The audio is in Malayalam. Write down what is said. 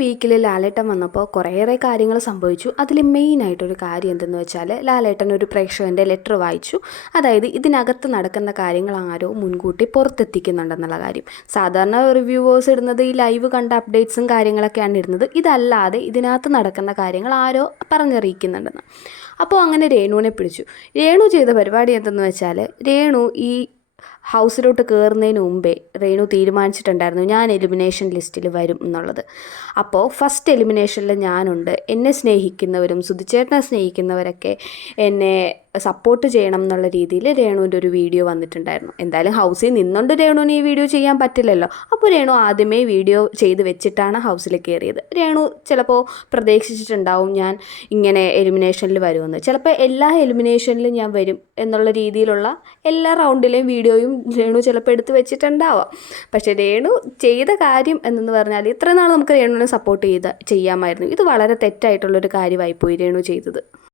വീക്കിൽ ലാലേട്ടൻ വന്നപ്പോൾ കുറേയേറെ കാര്യങ്ങൾ സംഭവിച്ചു. അതിൽ മെയിനായിട്ടൊരു കാര്യം എന്തെന്ന് വെച്ചാൽ ലാലേട്ടൻ ഒരു പ്രേക്ഷകൻ്റെ ലെറ്റർ വായിച്ചു. അതായത് ഇതിനകത്ത് നടക്കുന്ന കാര്യങ്ങൾ ആരോ മുൻകൂട്ടി പുറത്തെത്തിക്കുന്നുണ്ടെന്നുള്ള കാര്യം. സാധാരണ റിവ്യൂവേഴ്സ് ഇടുന്നത് ഈ ലൈവ് കണ്ട അപ്ഡേറ്റ്സും കാര്യങ്ങളൊക്കെയാണ് ഇടുന്നത്. ഇതല്ലാതെ ഇതിനകത്ത് നടക്കുന്ന കാര്യങ്ങൾ ആരോ പറഞ്ഞറിയിക്കുന്നുണ്ടെന്ന്. അപ്പോൾ അങ്ങനെ രേണുവിനെ പിടിച്ചു. രേണു ചെയ്ത പരിപാടി എന്തെന്ന് വെച്ചാൽ രേണു ഈ ഹൗസിലോട്ട് കയറുന്നതിന് മുമ്പേ രേണു തീരുമാനിച്ചിട്ടുണ്ടായിരുന്നു ഞാൻ എലിമിനേഷൻ ലിസ്റ്റിൽ വരും എന്നുള്ളത്. അപ്പോൾ ഫസ്റ്റ് എലിമിനേഷനിൽ ഞാനുണ്ട്. എന്നെ സ്നേഹിക്കുന്നവരും സുധിച്ചേട്ടനെ സ്നേഹിക്കുന്നവരൊക്കെ എന്നെ സപ്പോർട്ട് ചെയ്യണം എന്നുള്ള രീതിയിൽ രേണുവിൻ്റെ ഒരു വീഡിയോ വന്നിട്ടുണ്ടായിരുന്നു. എന്തായാലും ഹൗസിൽ നിന്നുകൊണ്ട് രേണുവിന് ഈ വീഡിയോ ചെയ്യാൻ പറ്റില്ലല്ലോ. അപ്പോൾ രേണു ആദ്യമേ വീഡിയോ ചെയ്ത് വെച്ചിട്ടാണ് ഹൗസിൽ കയറിയത്. രേണു ചിലപ്പോൾ പ്രതീക്ഷിച്ചിട്ടുണ്ടാവും ഞാൻ ഇങ്ങനെ എലിമിനേഷനിൽ വരുമെന്ന്. ചിലപ്പോൾ എല്ലാ എലിമിനേഷനിലും ഞാൻ വരും എന്നുള്ള രീതിയിലുള്ള എല്ലാ റൗണ്ടിലെയും വീഡിയോയും രേണു ചിലപ്പോൾ എടുത്ത് വെച്ചിട്ടുണ്ടാവാം. പക്ഷേ രേണു ചെയ്ത കാര്യം എന്നു പറഞ്ഞാൽ ഇത്രയും നാൾ നമുക്ക് രേണുവിനെ സപ്പോർട്ട് ചെയ്യാമായിരുന്നു. ഇത് വളരെ തെറ്റായിട്ടുള്ളൊരു കാര്യമായിപ്പോയി രേണു ചെയ്തത്.